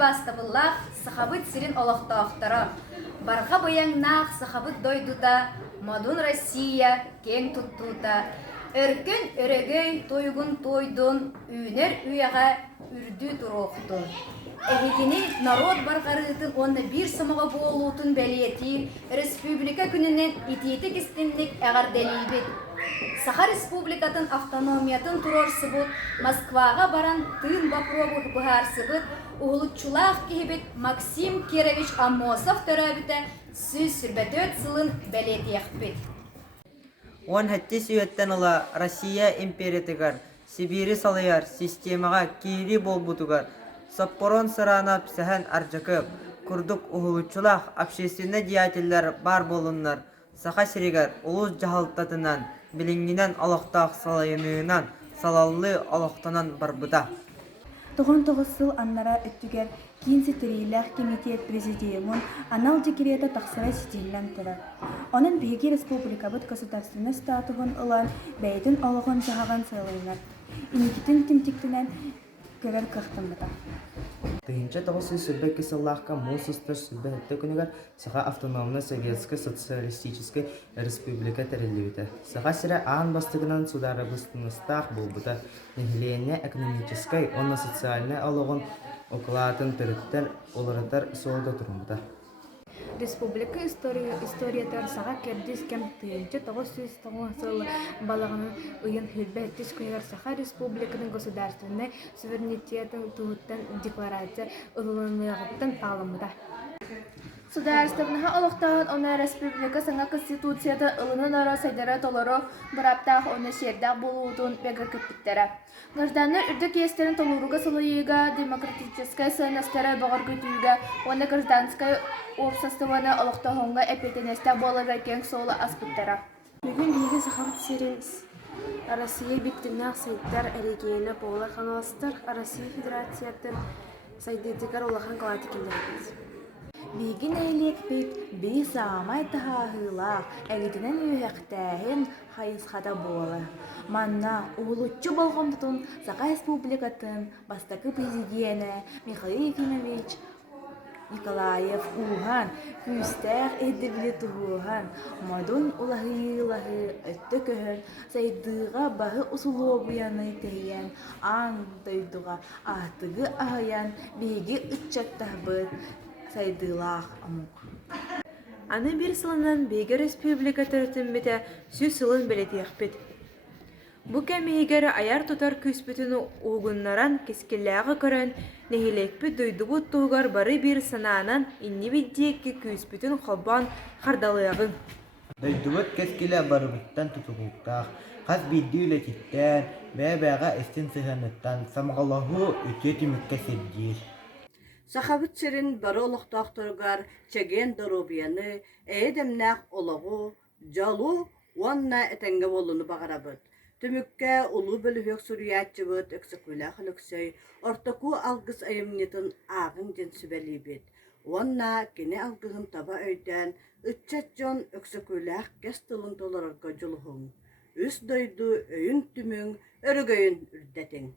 бастабыллах сахабыт сирин олохтоохтара. Барха баяңнаах сахабыт дойдута, модун Россия кең туттута. Өркін өрөгөй тойгун тойдун, үйнер үйаға үрдү туруқтун. Эбекини народ барғарытын онны бир самаға болуутун бәлиети республика күнінен итиеті кистинлик әғарделейбет. Саха республикатын автономиятын турорсыбыт, Москваға баран тын бапробы бұхарсыбыт, уғылытчулақ кехебет Максим Кирович Амосов төрәбіті сүз сүрбәтөт сылын бәлиети яқпет. Он хәтті сүйеттен ұла Россия империятыгар, Сибири салыяр системаға кейри болбутугар, Саппорон сыранап сәһән аржакып, күрдік ұғылычылақ общественный деятельлер бар болыннар, саха сиригар улус жахалтатынан, билингинен алақтақ салайынынан, салаллы алақтанан барбыда. Тоғын сыл аннара өттігер Кинси Тирилях комитет президиумун анал декрета тақсыра сетеллен тұрар. Onun Беги республикабыт государственный статуын ылан бәйдін олығын жағаған сайлайынар. Иникитін тимтіктінен көрер қықтымыда. Тыгынча тоғысы сүрбәк кесаллахка мусыстыр сүрбәкті күнігер Саха автономный советский социалистический республика тәрелебіті. Саха сірі аан бастығынан судары бұстыныстақ болбыта нехиленне экономической, онна социальный алығын окулатын түріттер оларытар солда тұрмыда. Республика историятар саға кердис кем тыынча тоғыз сүз тоғыз балағының ұйын хүлбәттіс күнігер Саха республиканың государственный суверенитетін туыттан декларация ұлылынығыттан алымыда. Сударственныға олықтағын оны республика саңа конституцияда ылының ара сайдара толыру бұраптақ оны шердақ болуытын бәгі көппіттері. Гражданны үрдік естерін толыруға сылыйыға, демократическай сыйнастары бағыр көтүйіға, оны гражданскай обществоны олықтағынға әпетенесті болыға кең солы аспыттары. Бүгін бейгі сақамт серіңіз. Россия биттігнақ сайттар әрегейіні болар қаналастыр, Россия Федерациятын сайдетігер олақан қалаты келдеріңіз. Бигин әйлек бит бей саамай тахahıла, әгетінен үйәқтәйін хайысқада болы. Манна уғылытчы болғымдытын Сақа республикатын бастақы президиені Михаил Ефимович Николаев уған, күстәқ әдібілі тұғыған, мадун улағы өтті көхін, сайдыға бағы ұсылуы бұяны тәйен, аң дойдыға ақтығы ағаян, бейге үтчаттақ бұд, сайдылақ амуқ. Аны бір сылынан Беги республика түртімбеті сүз сылын білеті яқпет. Бұ кәмейгері аяр тұтар күспітіні оғыннаран кескелләғы көрін, нехилекпі дойдығыт тұғығар бары бір сананан инні беддекке күспітін қолбан қардалығын. Дойдығыт кескелі барыбыттан тұтығықтақ, қаз бейді үлететтен, бәбәға істен сығаныттан самғалығы өтеті мүкке седдер. Сахабыт сирин бары олықтақтырғар чеген дорубияны, әйдемнәқ олығы, жалу, онна әтәңгі болуны бағарабыт. Түмікке ұлы бөліхек сүриятчы бұд өксікілі қылықсай, ортаку алғыз айымнетін ағын ден сүбәлейбет. Онна кені алғығын таба өйден, үтчат жон өксікілі кәс тылын толырарға жолығын. Үс дойду өйін түмің, өрігөйін үрдәтің.